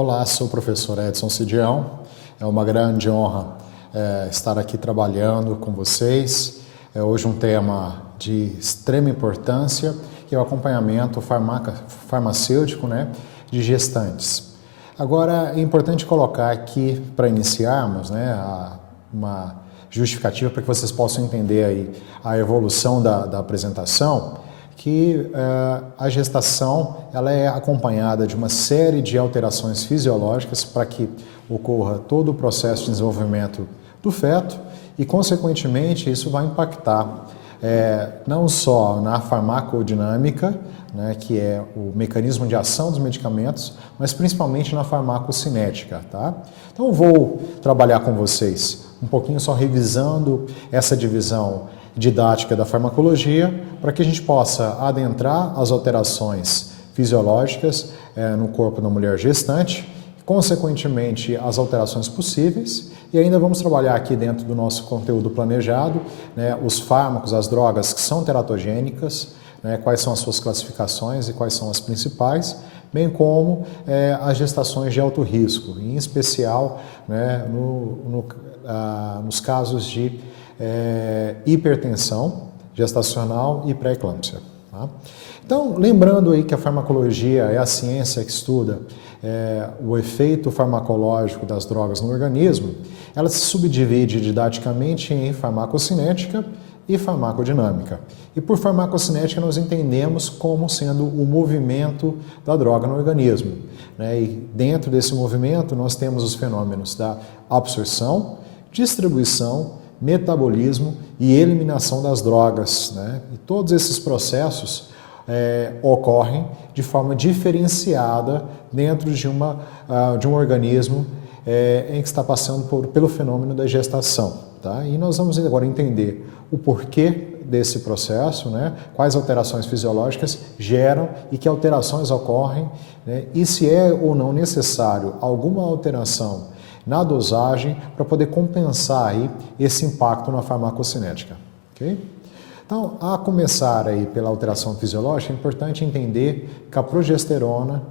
Olá, sou o professor Edson Cidião. É uma grande honra estar aqui trabalhando com vocês. É hoje um tema de extrema importância, que é o acompanhamento farmacêutico, de gestantes. Agora, é importante colocar aqui, para iniciarmos, uma justificativa para que vocês possam entender aí a evolução da apresentação, que a gestação ela é acompanhada de uma série de alterações fisiológicas para que ocorra todo o processo de desenvolvimento do feto e, consequentemente, isso vai impactar não só na farmacodinâmica, que é o mecanismo de ação dos medicamentos, mas principalmente na farmacocinética, tá? Então, eu vou trabalhar com vocês um pouquinho só revisando essa divisão didática da farmacologia, para que a gente possa adentrar as alterações fisiológicas no corpo da mulher gestante, consequentemente as alterações possíveis, e ainda vamos trabalhar aqui dentro do nosso conteúdo planejado, os fármacos, as drogas que são teratogênicas, quais são as suas classificações e quais são as principais, bem como as gestações de alto risco, em especial nos casos de hipertensão gestacional e pré-eclâmpsia. Tá? Então, lembrando aí que a farmacologia é a ciência que estuda o efeito farmacológico das drogas no organismo, ela se subdivide didaticamente em farmacocinética e farmacodinâmica. E por farmacocinética nós entendemos como sendo o movimento da droga no organismo. E dentro desse movimento nós temos os fenômenos da absorção, distribuição, metabolismo e eliminação das drogas. E todos esses processos ocorrem de forma diferenciada dentro de um organismo em que está passando pelo fenômeno da gestação. Tá? E nós vamos agora entender o porquê desse processo, quais alterações fisiológicas geram e que alterações ocorrem, e se é ou não necessário alguma alteração na dosagem para poder compensar aí esse impacto na farmacocinética. Okay? Então, a começar aí pela alteração fisiológica, é importante entender que a progesterona,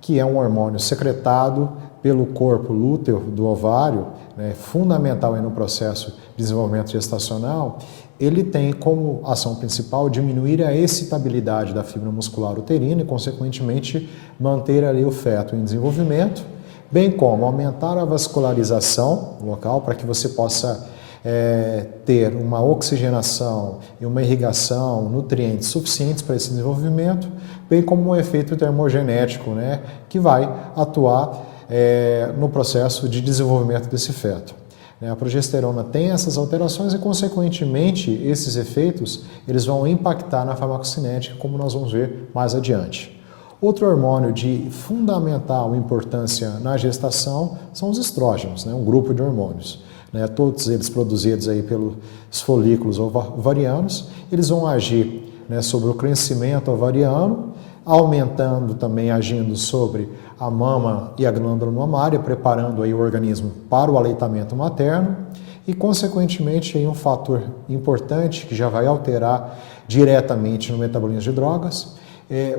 que é um hormônio secretado pelo corpo lúteo do ovário, fundamental aí no processo de desenvolvimento gestacional, ele tem como ação principal diminuir a excitabilidade da fibra muscular uterina e, consequentemente, manter ali o feto em desenvolvimento, bem como aumentar a vascularização local para que você possa ter uma oxigenação e uma irrigação, nutrientes suficientes para esse desenvolvimento, bem como um efeito termogenético, que vai atuar no processo de desenvolvimento desse feto. A progesterona tem essas alterações e, consequentemente, esses efeitos eles vão impactar na farmacocinética, como nós vamos ver mais adiante. Outro hormônio de fundamental importância na gestação são os estrógenos, um grupo de hormônios. Todos eles produzidos aí pelos folículos ovarianos, eles vão agir sobre o crescimento ovariano, aumentando também, agindo sobre a mama e a glândula mamária, preparando aí o organismo para o aleitamento materno e, consequentemente, aí um fator importante que já vai alterar diretamente no metabolismo de drogas,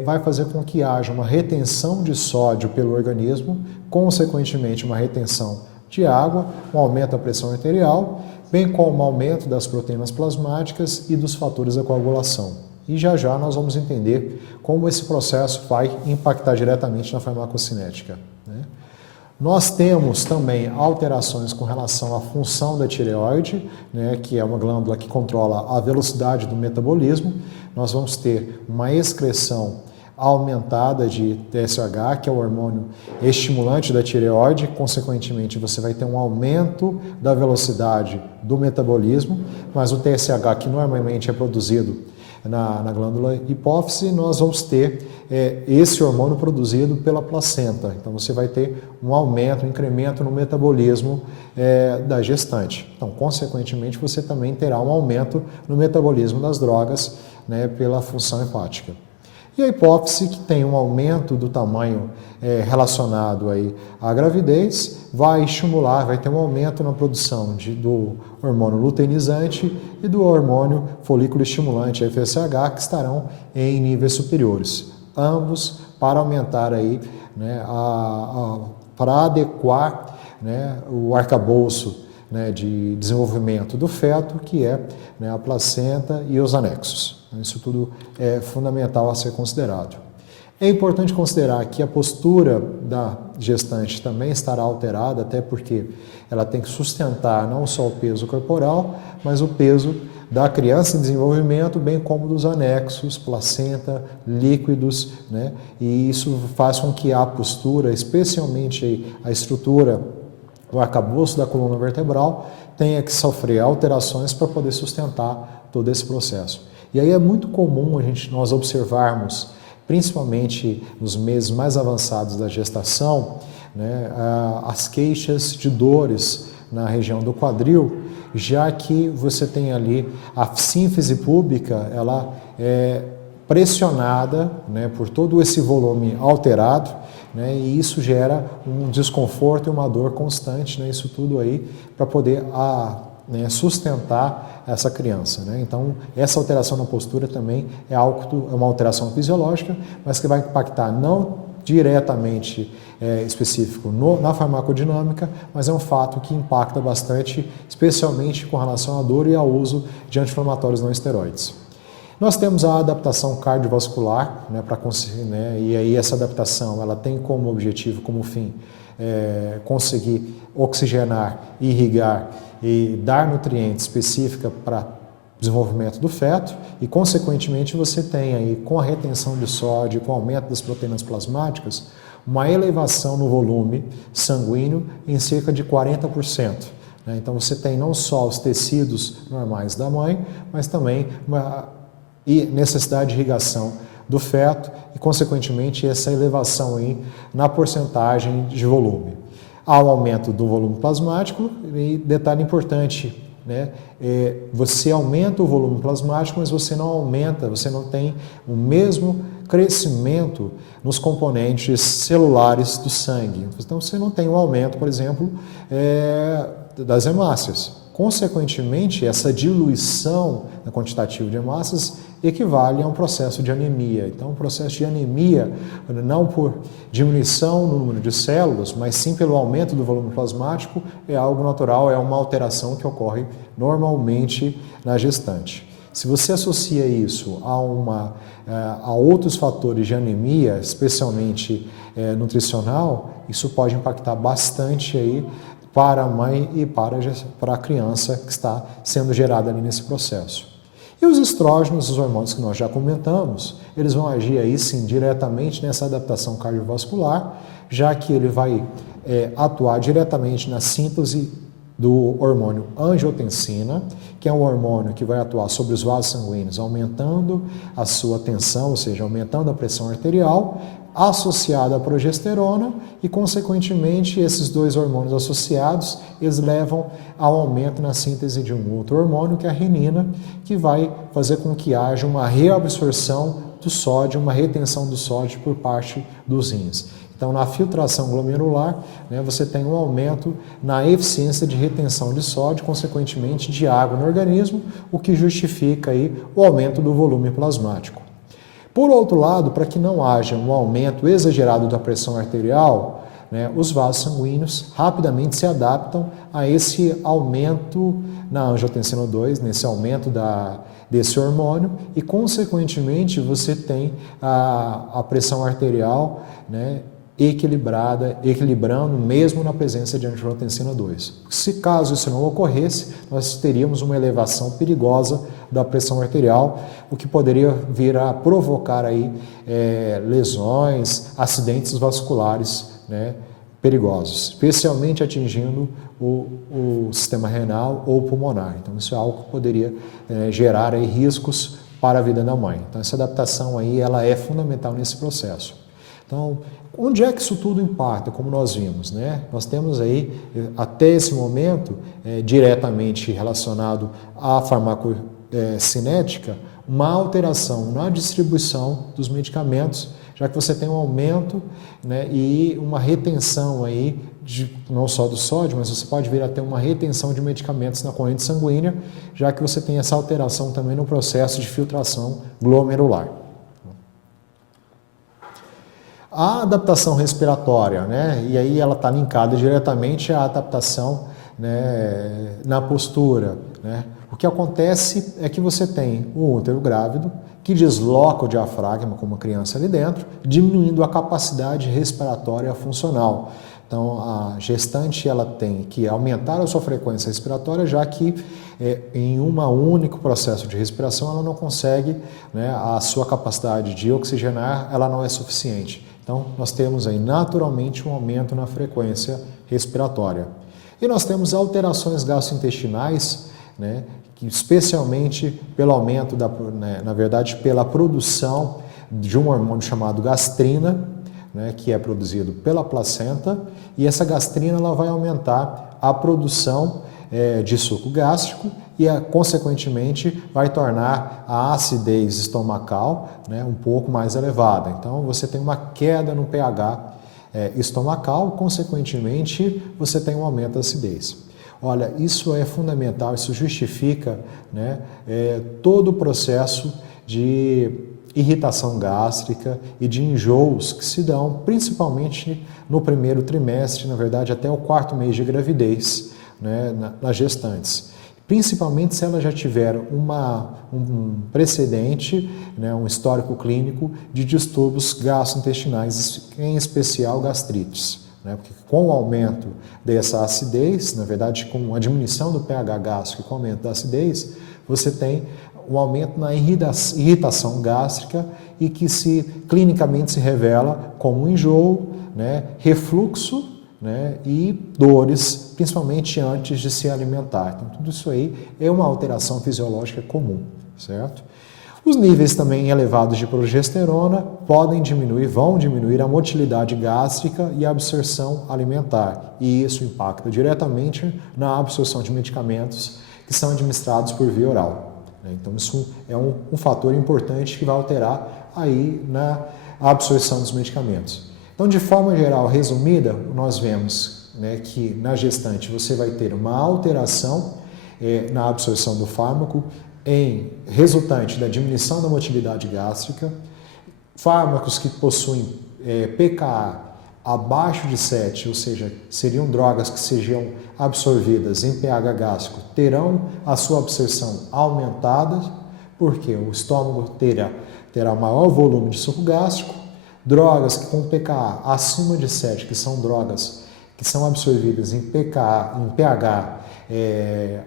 vai fazer com que haja uma retenção de sódio pelo organismo, consequentemente uma retenção de água, um aumento da pressão arterial, bem como um aumento das proteínas plasmáticas e dos fatores da coagulação. E já já nós vamos entender como esse processo vai impactar diretamente na farmacocinética. Nós temos também alterações com relação à função da tireoide, que é uma glândula que controla a velocidade do metabolismo. Nós vamos ter uma excreção aumentada de TSH, que é o hormônio estimulante da tireoide, consequentemente você vai ter um aumento da velocidade do metabolismo, mas o TSH, que normalmente é produzido na glândula hipófise, nós vamos ter esse hormônio produzido pela placenta. Então você vai ter um aumento, um incremento no metabolismo da gestante. Então, consequentemente, você também terá um aumento no metabolismo das drogas pela função hepática. E a hipófise, que tem um aumento do tamanho relacionado aí à gravidez, vai estimular, vai ter um aumento na produção do hormônio luteinizante e do hormônio folículo estimulante, FSH, que estarão em níveis superiores. Ambos para aumentar aí, para adequar, né, o arcabouço, né, de desenvolvimento do feto, que é, né, a placenta e os anexos. Isso tudo é fundamental a ser considerado. É importante considerar que a postura da gestante também estará alterada, até porque ela tem que sustentar não só o peso corporal, mas o peso da criança em desenvolvimento, bem como dos anexos, placenta, líquidos, né? E isso faz com que a postura, especialmente a estrutura, o arcabouço da coluna vertebral, tenha que sofrer alterações para poder sustentar todo esse processo. E aí é muito comum nós observarmos, principalmente nos meses mais avançados da gestação, né, as queixas de dores na região do quadril, já que você tem ali a sínfise púbica, ela é pressionada, né, por todo esse volume alterado, né, e isso gera um desconforto e uma dor constante, né, isso tudo aí para poder né, sustentar essa criança, né? Então, essa alteração na postura também é uma alteração fisiológica, mas que vai impactar não diretamente específico na farmacodinâmica, mas é um fato que impacta bastante, especialmente com relação à dor e ao uso de anti-inflamatórios não esteroides. Nós temos a adaptação cardiovascular, né, né, e aí essa adaptação ela tem como objetivo, como fim, conseguir oxigenar, irrigar e dar nutrientes específicos para desenvolvimento do feto e, consequentemente, você tem aí, com a retenção de sódio, com o aumento das proteínas plasmáticas, uma elevação no volume sanguíneo em cerca de 40%. Né? Então, você tem não só os tecidos normais da mãe, mas também uma necessidade de irrigação do feto e, consequentemente, essa elevação aí na porcentagem de volume. Há um aumento do volume plasmático e, detalhe importante, né, você aumenta o volume plasmático, mas você não tem o mesmo crescimento nos componentes celulares do sangue. Então, você não tem um aumento, por exemplo, das hemácias. Consequentemente, essa diluição quantitativa de hemácias equivale a um processo de anemia. Então, o processo de anemia, não por diminuição no número de células, mas sim pelo aumento do volume plasmático, é algo natural, é uma alteração que ocorre normalmente na gestante. Se você associa isso a outros fatores de anemia, especialmente nutricional, isso pode impactar bastante aí para a mãe e para a criança que está sendo gerada ali nesse processo. E os estrógenos, os hormônios que nós já comentamos, eles vão agir aí sim diretamente nessa adaptação cardiovascular, já que ele vai atuar diretamente na síntese do hormônio angiotensina, que é um hormônio que vai atuar sobre os vasos sanguíneos, aumentando a sua tensão, ou seja, aumentando a pressão arterial, associada à progesterona e, consequentemente, esses dois hormônios associados, eles levam ao aumento na síntese de um outro hormônio, que é a renina, que vai fazer com que haja uma reabsorção do sódio, uma retenção do sódio por parte dos rins. Então, na filtração glomerular, né, você tem um aumento na eficiência de retenção de sódio, consequentemente de água no organismo, o que justifica aí o aumento do volume plasmático. Por outro lado, para que não haja um aumento exagerado da pressão arterial, né, os vasos sanguíneos rapidamente se adaptam a esse aumento na angiotensina 2, nesse aumento desse hormônio, e, consequentemente, você tem a pressão arterial, né, equilibrando mesmo na presença de angiotensina 2. Se caso isso não ocorresse, nós teríamos uma elevação perigosa da pressão arterial, o que poderia vir a provocar aí lesões, acidentes vasculares, né, perigosos, especialmente atingindo o sistema renal ou pulmonar. Então, isso é algo que poderia gerar aí riscos para a vida da mãe. Então, essa adaptação aí ela é fundamental nesse processo. Então, onde é que isso tudo impacta, como nós vimos, né? Nós temos aí, até esse momento, diretamente relacionado à farmacocinética, uma alteração na distribuição dos medicamentos, já que você tem um aumento, né, e uma retenção aí, não só do sódio, mas você pode vir a ter uma retenção de medicamentos na corrente sanguínea, já que você tem essa alteração também no processo de filtração glomerular. A adaptação respiratória, né? E aí ela está linkada diretamente à adaptação, né, na postura, né? O que acontece é que você tem o útero grávido que desloca o diafragma com uma criança ali dentro, diminuindo a capacidade respiratória funcional. Então, a gestante ela tem que aumentar a sua frequência respiratória, já que em um único processo de respiração ela não consegue, né, a sua capacidade de oxigenar ela não é suficiente. Então, nós temos aí naturalmente um aumento na frequência respiratória. E nós temos alterações gastrointestinais, né, que especialmente pelo aumento, na verdade, pela produção de um hormônio chamado gastrina, né, que é produzido pela placenta, e essa gastrina ela vai aumentar a produção de suco gástrico e, consequentemente, vai tornar a acidez estomacal, né, um pouco mais elevada. Então, você tem uma queda no pH estomacal, consequentemente, você tem um aumento da acidez. Olha, isso é fundamental, isso justifica, né, todo o processo de irritação gástrica e de enjoos que se dão principalmente no primeiro trimestre, na verdade até o 4º mês de gravidez, né, nas gestantes. Principalmente se ela já tiver um precedente, né, um histórico clínico de distúrbios gastrointestinais, em especial gastrites. Porque com o aumento dessa acidez, na verdade com a diminuição do pH gástrico e com o aumento da acidez, você tem um aumento na irritação gástrica e que clinicamente se revela como enjoo, né, refluxo, né, e dores, principalmente antes de se alimentar. Então, tudo isso aí é uma alteração fisiológica comum, certo? Os níveis também elevados de progesterona vão diminuir a motilidade gástrica e a absorção alimentar. E isso impacta diretamente na absorção de medicamentos que são administrados por via oral. Então, isso é um fator importante que vai alterar aí na absorção dos medicamentos. Então, de forma geral, resumida, nós vemos, né, que na gestante você vai ter uma alteração na absorção do fármaco, resultante da diminuição da motilidade gástrica, fármacos que possuem pKa abaixo de 7, ou seja, seriam drogas que sejam absorvidas em pH gástrico, terão a sua absorção aumentada, porque o estômago terá maior volume de suco gástrico. Drogas com pKa acima de 7, que são drogas que são absorvidas em pH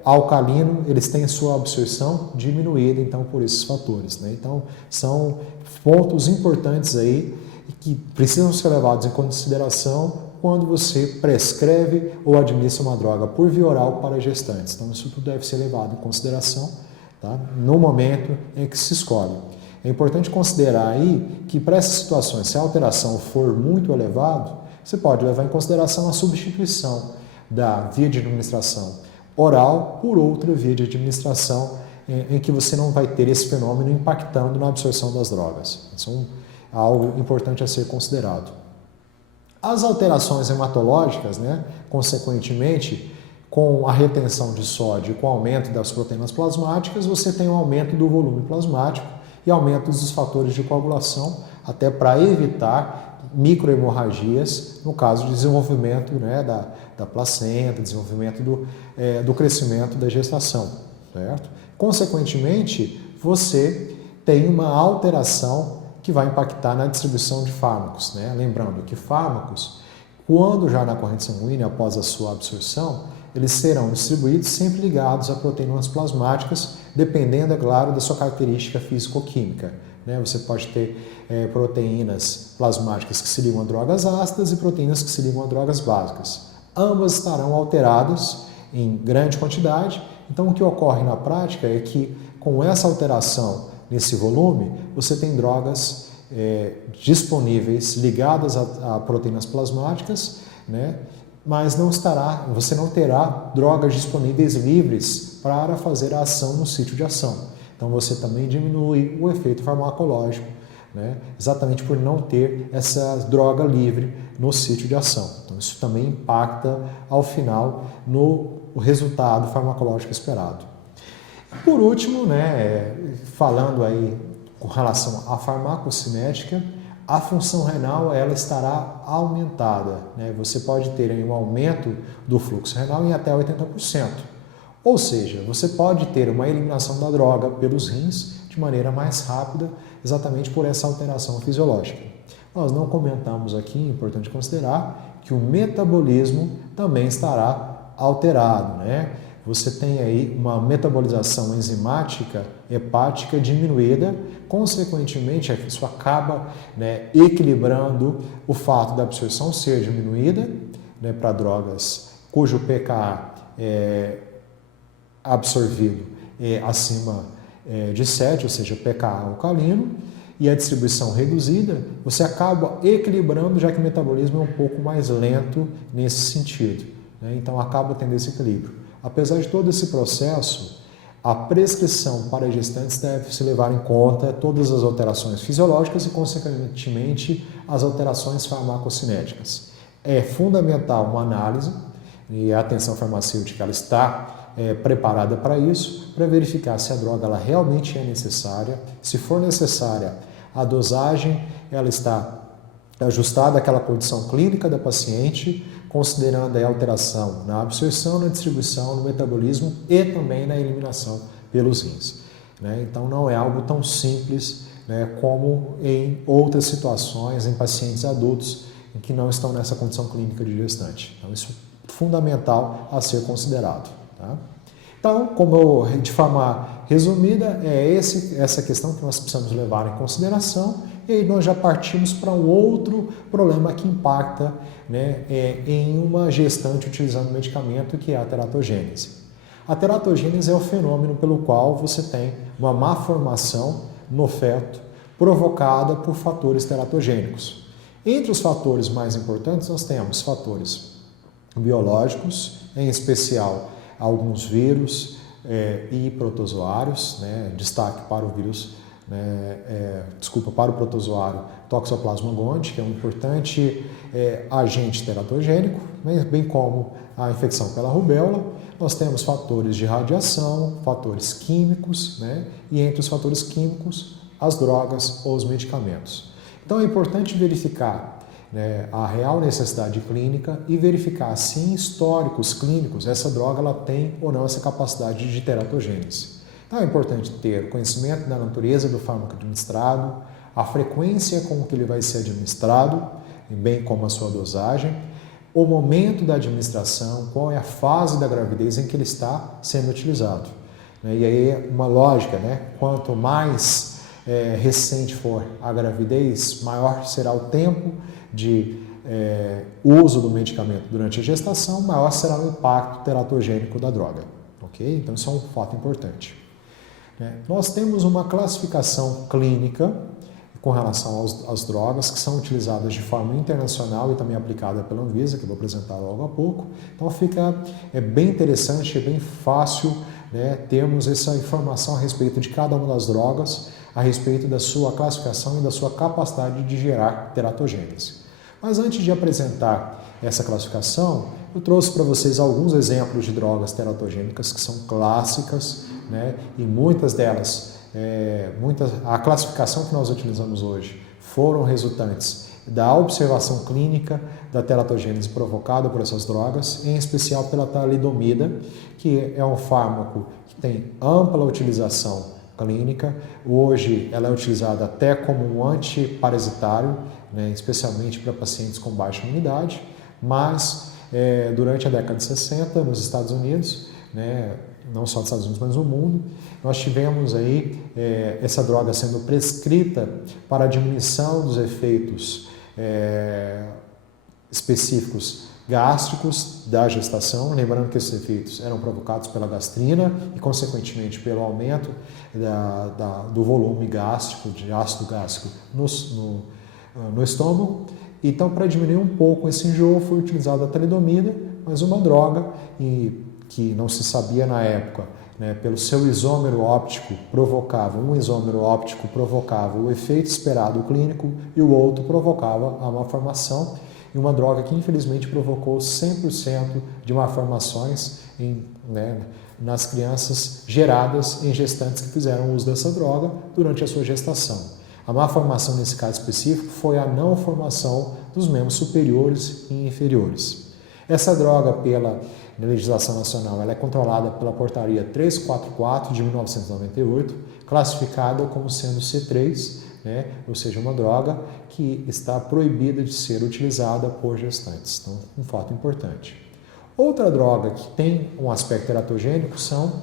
alcalino, eles têm sua absorção diminuída, então, por esses fatores, né? Então, são pontos importantes aí que precisam ser levados em consideração quando você prescreve ou administra uma droga por via oral para gestantes. Então, isso tudo deve ser levado em consideração, tá, no momento em que se escolhe. É importante considerar aí que para essas situações, se a alteração for muito elevada, você pode levar em consideração a substituição da via de administração oral por outra via de administração em que você não vai ter esse fenômeno impactando na absorção das drogas. Isso é algo importante a ser considerado. As alterações hematológicas, né, consequentemente, com a retenção de sódio e com o aumento das proteínas plasmáticas, você tem um aumento do volume plasmático e aumento dos fatores de coagulação, até para evitar microhemorragias no caso de desenvolvimento, né, da placenta, desenvolvimento do crescimento da gestação, certo? Consequentemente, você tem uma alteração que vai impactar na distribuição de fármacos, né? Lembrando que fármacos, quando já na corrente sanguínea, após a sua absorção, eles serão distribuídos sempre ligados a proteínas plasmáticas, dependendo, é claro, da sua característica físico-química. Você pode ter proteínas plasmáticas que se ligam a drogas ácidas e proteínas que se ligam a drogas básicas. Ambas estarão alteradas em grande quantidade, então o que ocorre na prática é que com essa alteração nesse volume, você tem drogas disponíveis ligadas a proteínas plasmáticas, né? Mas você não terá drogas disponíveis livres para fazer a ação no sítio de ação. Então você também diminui o efeito farmacológico, né? Exatamente por não ter essa droga livre no sítio de ação. Então isso também impacta ao final no resultado farmacológico esperado. Por último, né, falando aí com relação à farmacocinética, a função renal ela estará aumentada, né? Você pode ter aí um aumento do fluxo renal em até 80%. Ou seja, você pode ter uma eliminação da droga pelos rins de maneira mais rápida, exatamente por essa alteração fisiológica. Nós não comentamos aqui, é importante considerar, que o metabolismo também estará alterado, né? Você tem aí uma metabolização enzimática hepática diminuída, consequentemente isso acaba, né, equilibrando o fato da absorção ser diminuída, né, para drogas cujo pKa é absorvido acima de 7, ou seja, pKa alcalino, e a distribuição reduzida, você acaba equilibrando, já que o metabolismo é um pouco mais lento nesse sentido, né? Então acaba tendo esse equilíbrio. Apesar de todo esse processo, a prescrição para gestantes deve se levar em conta todas as alterações fisiológicas e, consequentemente, as alterações farmacocinéticas. É fundamental uma análise, e a atenção farmacêutica ela está preparada para isso, para verificar se a droga ela realmente é necessária. Se for necessária, a dosagem ela está ajustada àquela condição clínica da paciente, considerando a alteração na absorção, na distribuição, no metabolismo e também na eliminação pelos rins, né? Então não é algo tão simples, né, como em outras situações, em pacientes adultos em que não estão nessa condição clínica de gestante. Então isso é fundamental a ser considerado, tá? Então, de forma resumida, essa questão que nós precisamos levar em consideração, e aí nós já partimos para um outro problema que impacta, né, em uma gestante utilizando medicamento, que é a teratogênese. A teratogênese é o fenômeno pelo qual você tem uma má formação no feto provocada por fatores teratogênicos. Entre os fatores mais importantes, nós temos fatores biológicos, em especial alguns vírus e protozoários, né? Destaque para o vírus, para o protozoário Toxoplasma gondii, que é um importante agente teratogênico, bem como a infecção pela rubéola. Nós temos fatores de radiação, fatores químicos, né? E entre os fatores químicos, as drogas ou os medicamentos. Então é importante verificar, né, a real necessidade clínica e verificar se em históricos clínicos essa droga ela tem ou não essa capacidade de teratogênese. Então é importante ter conhecimento da natureza do fármaco administrado, a frequência com que ele vai ser administrado, bem como a sua dosagem, o momento da administração, qual é a fase da gravidez em que ele está sendo utilizado. E aí uma lógica, né? Quanto mais recente for a gravidez, maior será o tempo de uso do medicamento durante a gestação, maior será o impacto teratogênico da droga. Ok? Então isso é um fato importante. Nós temos uma classificação clínica com relação às drogas que são utilizadas de forma internacional e também aplicada pela Anvisa, que eu vou apresentar logo a pouco. Então fica bem interessante, bem fácil, né, termos essa informação a respeito de cada uma das drogas, a respeito da sua classificação e da sua capacidade de gerar teratogênese. Mas antes de apresentar essa classificação, eu trouxe para vocês alguns exemplos de drogas teratogênicas que são clássicas, né, e muitas delas, a classificação que nós utilizamos hoje foram resultantes da observação clínica da teratogênese provocada por essas drogas, em especial pela talidomida, que é um fármaco que tem ampla utilização clínica. Hoje ela é utilizada até como um antiparasitário, né, especialmente para pacientes com baixa imunidade, mas durante a década de 60 nos Estados Unidos, né, não só nos Estados Unidos, mas no mundo, nós tivemos aí essa droga sendo prescrita para a diminuição dos efeitos específicos gástricos da gestação, lembrando que esses efeitos eram provocados pela gastrina e, consequentemente, pelo aumento do volume gástrico, de ácido gástrico no estômago. Então, para diminuir um pouco esse enjoo, foi utilizada a talidomida, mas uma droga que não se sabia na época, né, pelo seu isômero óptico, um isômero óptico provocava o efeito esperado clínico e o outro provocava a malformação, e uma droga que infelizmente provocou 100% de malformações nas crianças geradas em gestantes que fizeram uso dessa droga durante a sua gestação. A má formação nesse caso específico foi a não formação dos membros superiores e inferiores. Essa droga, pela legislação nacional, ela é controlada pela Portaria 344 de 1998, classificada como sendo C3, né? Ou seja, uma droga que está proibida de ser utilizada por gestantes. Então, um fato importante. Outra droga que tem um aspecto teratogênico são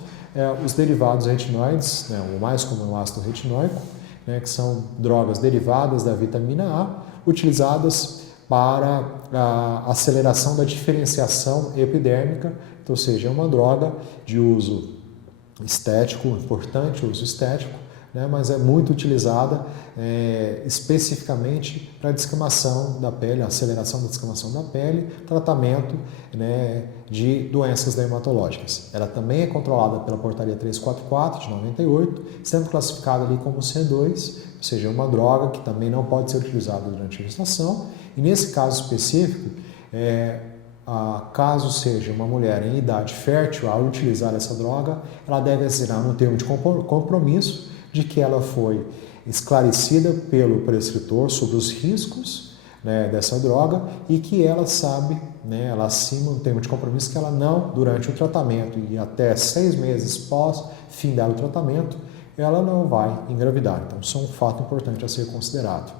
os derivados retinoides, né? O mais comum é o ácido retinóico, né? Que são drogas derivadas da vitamina A, utilizadas para a aceleração da diferenciação epidérmica, então, ou seja, é uma droga de uso estético, importante uso estético, né, mas é muito utilizada especificamente para a descamação da pele, a aceleração da descamação da pele, tratamento, né, de doenças dermatológicas. Ela também é controlada pela Portaria 344 de 98, sendo classificada ali como C2, ou seja, uma droga que também não pode ser utilizada durante a gestação. E nesse caso específico, caso seja uma mulher em idade fértil ao utilizar essa droga, ela deve assinar um termo de compromisso de que ela foi esclarecida pelo prescritor sobre os riscos, né, dessa droga e que ela sabe, né, ela assina um termo de compromisso que ela não, durante o tratamento e até 6 meses pós findar o tratamento, ela não vai engravidar. Então, isso é um fato importante a ser considerado.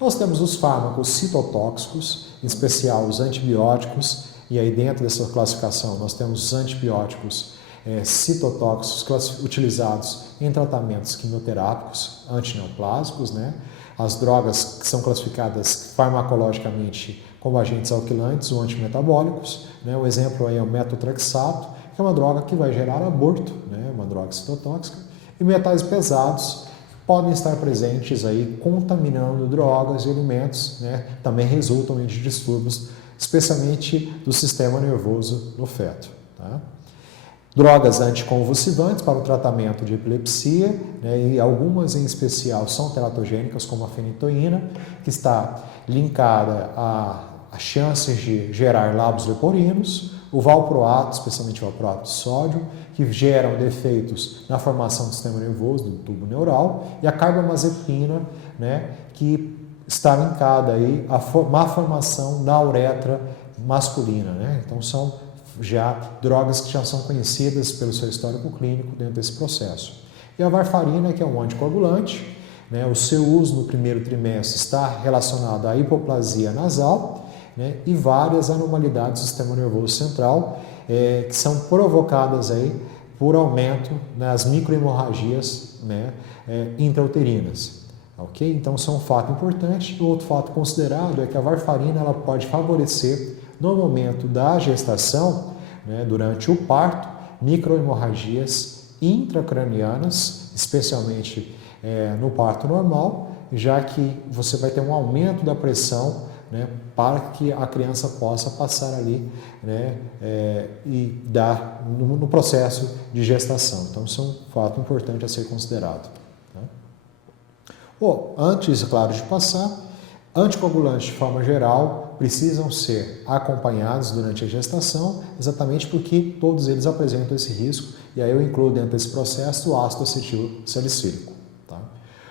Nós temos os fármacos citotóxicos, em especial os antibióticos, e aí dentro dessa classificação nós temos os antibióticos citotóxicos utilizados em tratamentos quimioterápicos antineoplásicos, né? As drogas que são classificadas farmacologicamente como agentes alquilantes ou antimetabólicos, né? O exemplo aí é o metotrexato, que é uma droga que vai gerar aborto, né? Uma droga citotóxica, e metais pesados podem estar presentes aí contaminando drogas e alimentos, né? Também resultam de distúrbios, especialmente do sistema nervoso no feto, tá? Drogas anticonvulsivantes para o tratamento de epilepsia, né, e algumas em especial são teratogênicas, como a fenitoína, que está linkada a chances de gerar lábios leporinos, o valproato, especialmente o valproato de sódio, que geram defeitos na formação do sistema nervoso, do tubo neural, e a carbamazepina, né, que está linkada aí à má formação da uretra masculina, né? Então são já drogas que já são conhecidas pelo seu histórico clínico dentro desse processo. E a varfarina, que é um anticoagulante, né, o seu uso no primeiro trimestre está relacionado à hipoplasia nasal, né, e várias anormalidades do sistema nervoso central que são provocadas aí por aumento nas microhemorragias, né, intrauterinas. Ok? Então, isso é um fato importante. O outro fato considerado é que a varfarina ela pode favorecer no momento da gestação, né, durante o parto, microhemorragias intracranianas, especialmente no parto normal, já que você vai ter um aumento da pressão, né, para que a criança possa passar ali, né, e dar no processo de gestação. Então, isso é um fato importante a ser considerado. Tá? Antes, claro, de passar, anticoagulantes de forma geral precisam ser acompanhados durante a gestação, exatamente porque todos eles apresentam esse risco, e aí eu incluo dentro desse processo o ácido acetil salicílico. Tá?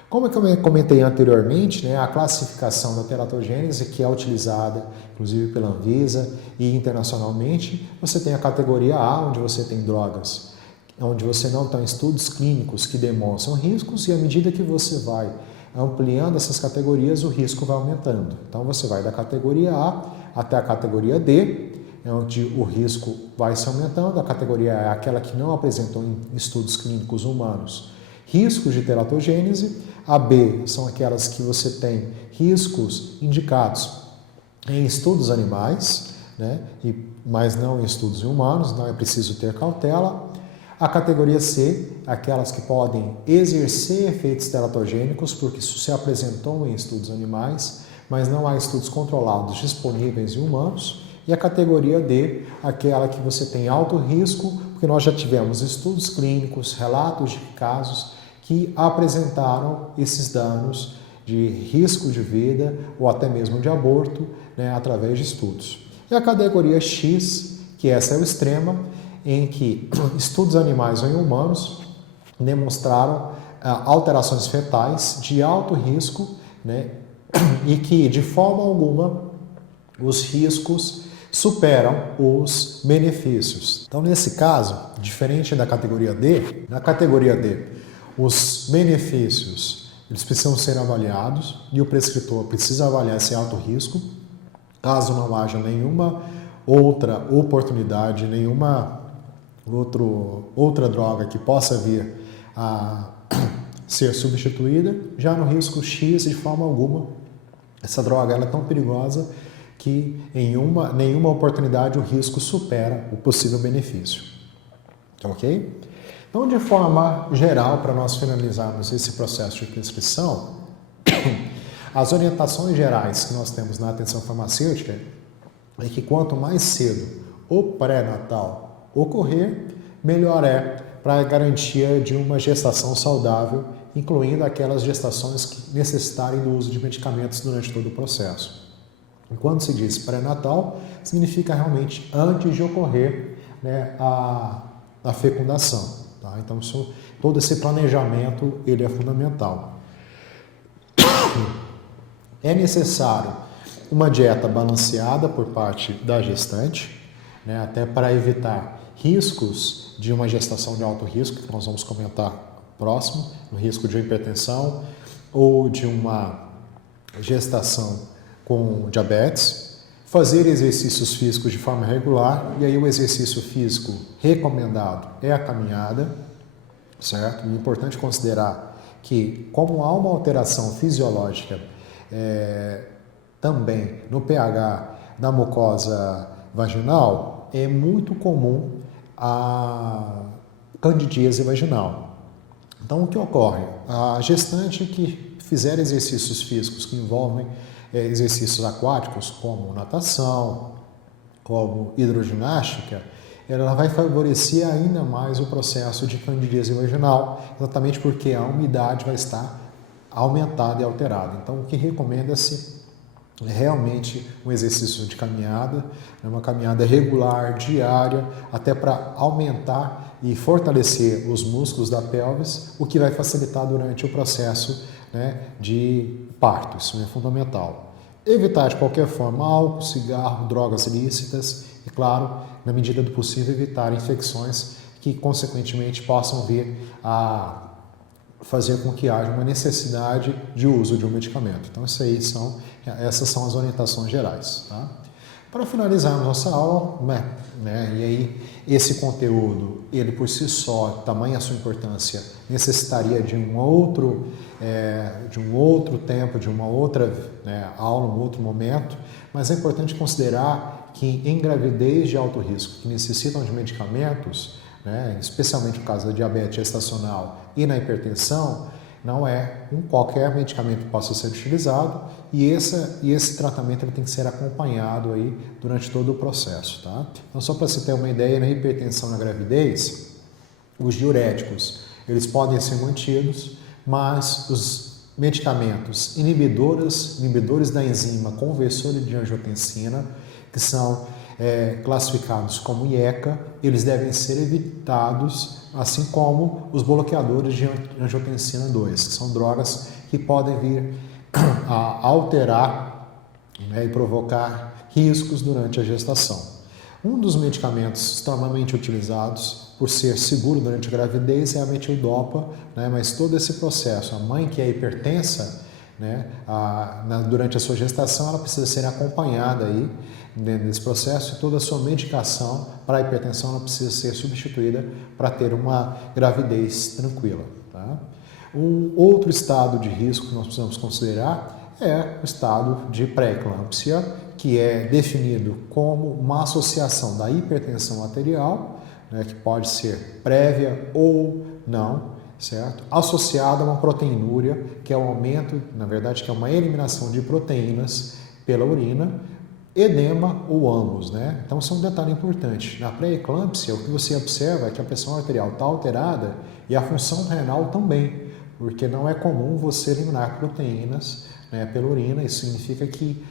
Como eu comentei anteriormente, né, a classificação da teratogênese, que é utilizada inclusive pela Anvisa e internacionalmente, você tem a categoria A, onde você tem drogas, onde você não tem estudos clínicos que demonstram riscos, e à medida que você vai ampliando essas categorias, o risco vai aumentando. Então, você vai da categoria A até a categoria D, onde o risco vai se aumentando. A categoria A é aquela que não apresentou em estudos clínicos humanos riscos de teratogênese. A B são aquelas que você tem riscos indicados em estudos animais, né? Mas não em estudos humanos, então é preciso ter cautela. A categoria C, aquelas que podem exercer efeitos teratogênicos, porque isso se apresentou em estudos animais, mas não há estudos controlados disponíveis em humanos. E a categoria D, aquela que você tem alto risco, porque nós já tivemos estudos clínicos, relatos de casos que apresentaram esses danos de risco de vida ou até mesmo de aborto, né, através de estudos. E a categoria X, que essa é o extrema, em que estudos animais ou em humanos demonstraram alterações fetais de alto risco, né, e que de forma alguma os riscos superam os benefícios. Então, nesse caso, diferente da categoria D, na categoria D, os benefícios eles precisam ser avaliados e o prescritor precisa avaliar esse alto risco. Caso não haja nenhuma outra oportunidade, nenhuma outra droga que possa vir a ser substituída, já no risco X, de forma alguma, essa droga ela é tão perigosa que em nenhuma oportunidade o risco supera o possível benefício. Ok? Então, de forma geral, para nós finalizarmos esse processo de prescrição, as orientações gerais que nós temos na atenção farmacêutica é que quanto mais cedo o pré-natal ocorrer, melhor é para a garantia de uma gestação saudável, incluindo aquelas gestações que necessitarem do uso de medicamentos durante todo o processo. Quando se diz pré-natal, significa realmente antes de ocorrer, né, a fecundação. Tá? Então, todo esse planejamento ele é fundamental. É necessário uma dieta balanceada por parte da gestante, né, até para evitar riscos de uma gestação de alto risco, que nós vamos comentar próximo, o risco de hipertensão ou de uma gestação com diabetes, fazer exercícios físicos de forma regular, e aí o exercício físico recomendado é a caminhada, certo? E é importante considerar que, como há uma alteração fisiológica também no pH da mucosa vaginal, é muito comum a candidíase vaginal. Então, o que ocorre? A gestante que fizer exercícios físicos que envolvem exercícios aquáticos, como natação, como hidroginástica, ela vai favorecer ainda mais o processo de candidíase vaginal, exatamente porque a umidade vai estar aumentada e alterada. Então, o que recomenda-se é realmente um exercício de caminhada, uma caminhada regular, diária, até para aumentar e fortalecer os músculos da pelvis, o que vai facilitar durante o processo, né, de parto. Isso é fundamental. Evitar de qualquer forma álcool, cigarro, drogas ilícitas e, claro, na medida do possível, evitar infecções que, consequentemente, possam vir a fazer com que haja uma necessidade de uso de um medicamento. Então, essas são as orientações gerais. Tá? Para finalizar a nossa aula, né, e aí esse conteúdo, ele por si só, tamanha a sua importância, necessitaria de um outro tempo, de uma outra, né, aula, um outro momento, mas é importante considerar que em gravidez de alto risco, que necessitam de medicamentos, né, especialmente no caso da diabetes gestacional e na hipertensão, não é qualquer medicamento que possa ser utilizado e esse tratamento ele tem que ser acompanhado aí durante todo o processo. Tá? Então, só para você ter uma ideia, na hipertensão na gravidez, os diuréticos eles podem ser mantidos, mas os medicamentos inibidores da enzima conversora de angiotensina, que são classificados como IECA, eles devem ser evitados, assim como os bloqueadores de angiotensina 2, que são drogas que podem vir a alterar, né, e provocar riscos durante a gestação. Um dos medicamentos extremamente utilizados por ser seguro durante a gravidez é a metildopa, né, mas todo esse processo, a mãe que é hipertensa, né, durante a sua gestação, ela precisa ser acompanhada aí nesse processo e toda a sua medicação para a hipertensão ela precisa ser substituída para ter uma gravidez tranquila. Tá? Um outro estado de risco que nós precisamos considerar é o estado de pré-eclâmpsia, que é definido como uma associação da hipertensão arterial, né, que pode ser prévia ou não, certo? Associada a uma proteinúria, que é um aumento, na verdade, que é uma eliminação de proteínas pela urina, edema ou ambos, né? Então, isso é um detalhe importante. Na pré-eclâmpsia, o que você observa é que a pressão arterial está alterada e a função renal também, porque não é comum você eliminar proteínas, né, pela urina. Isso significa que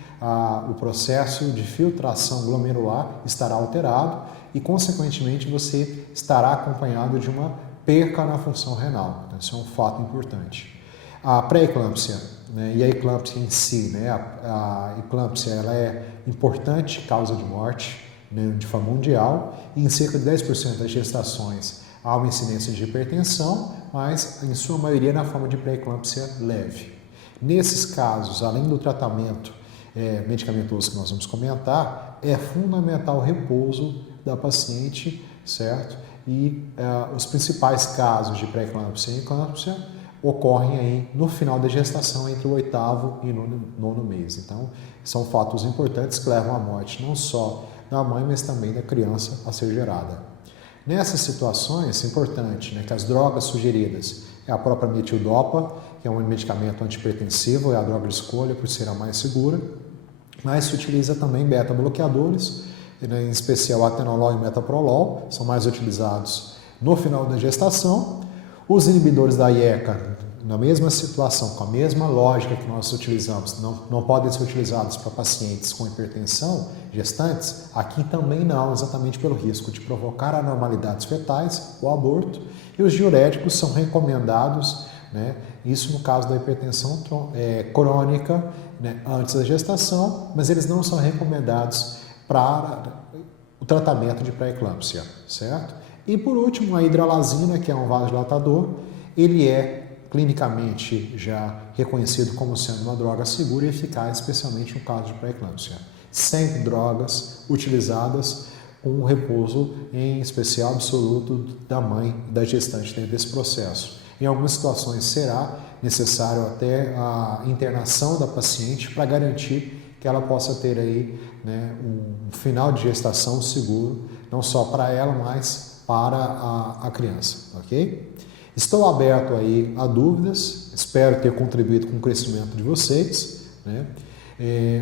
o processo de filtração glomerular estará alterado e, consequentemente, você estará acompanhado de uma perca na função renal. Então, isso é um fato importante. A pré-eclâmpsia, né, e a eclâmpsia em si, né, a eclâmpsia ela é importante causa de morte, né, de forma mundial, e em cerca de 10% das gestações há uma incidência de hipertensão, mas em sua maioria na forma de pré-eclâmpsia leve. Nesses casos, além do tratamento medicamentoso que nós vamos comentar, é fundamental o repouso da paciente, certo? E os principais casos de pré-eclâmpsia e eclâmpsia ocorrem aí no final da gestação, entre o 8º e 9º mês. Então, são fatos importantes que levam à morte não só da mãe, mas também da criança a ser gerada. Nessas situações, é importante, né, que as drogas sugeridas é a própria metildopa, que é um medicamento antihipertensivo, é a droga de escolha por ser a mais segura, mas se utiliza também beta-bloqueadores, em especial atenolol e metoprolol, são mais utilizados no final da gestação. Os inibidores da IECA, na mesma situação, com a mesma lógica que nós utilizamos, não podem ser utilizados para pacientes com hipertensão, gestantes, aqui também não, exatamente pelo risco de provocar anormalidades fetais, o aborto, e os diuréticos são recomendados, né, isso no caso da hipertensão crônica, né, antes da gestação, mas eles não são recomendados para o tratamento de pré-eclâmpsia, certo? E por último, a hidralazina, que é um vasodilatador, ele é clinicamente já reconhecido como sendo uma droga segura e eficaz, especialmente no caso de pré-eclâmpsia. Sempre drogas utilizadas com repouso, em especial absoluto, da mãe e da gestante dentro desse processo. Em algumas situações será necessário até a internação da paciente para garantir que ela possa ter aí, né, um final de gestação seguro, não só para ela, mas para a criança, ok? Estou aberto aí a dúvidas, espero ter contribuído com o crescimento de vocês, né?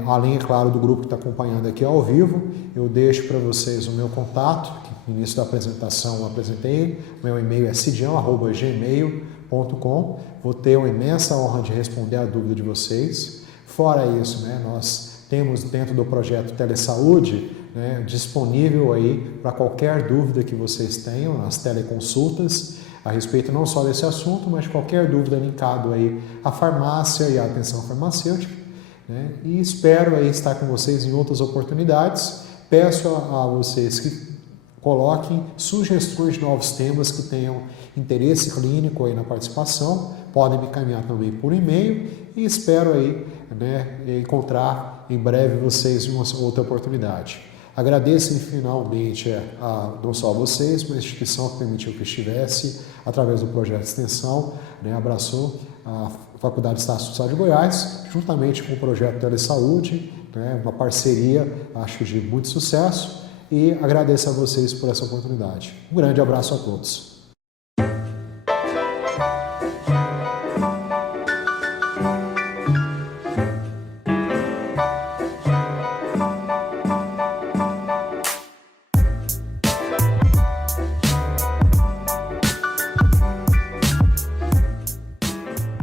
Além, é claro, do grupo que está acompanhando aqui ao vivo, eu deixo para vocês o meu contato, que no início da apresentação eu apresentei, meu e-mail é cidião@gmail.com, vou ter uma imensa honra de responder a dúvida de vocês. Fora isso, né, nós temos dentro do projeto Telesaúde, né, disponível aí para qualquer dúvida que vocês tenham, nas teleconsultas, a respeito não só desse assunto, mas qualquer dúvida linkado aí à farmácia e à atenção farmacêutica, né? E espero aí estar com vocês em outras oportunidades. Peço a vocês que coloquem sugestões de novos temas que tenham interesse clínico aí na participação, podem me encaminhar também por e-mail e espero aí, né, encontrar em breve vocês em uma outra oportunidade. Agradeço finalmente não só a vocês, mas a instituição que permitiu que eu estivesse, através do projeto de extensão, né, abraçou a Faculdade de Estácio Social de Goiás, juntamente com o projeto Telesaúde, né, uma parceria, acho, de muito sucesso, e agradeço a vocês por essa oportunidade. Um grande abraço a todos.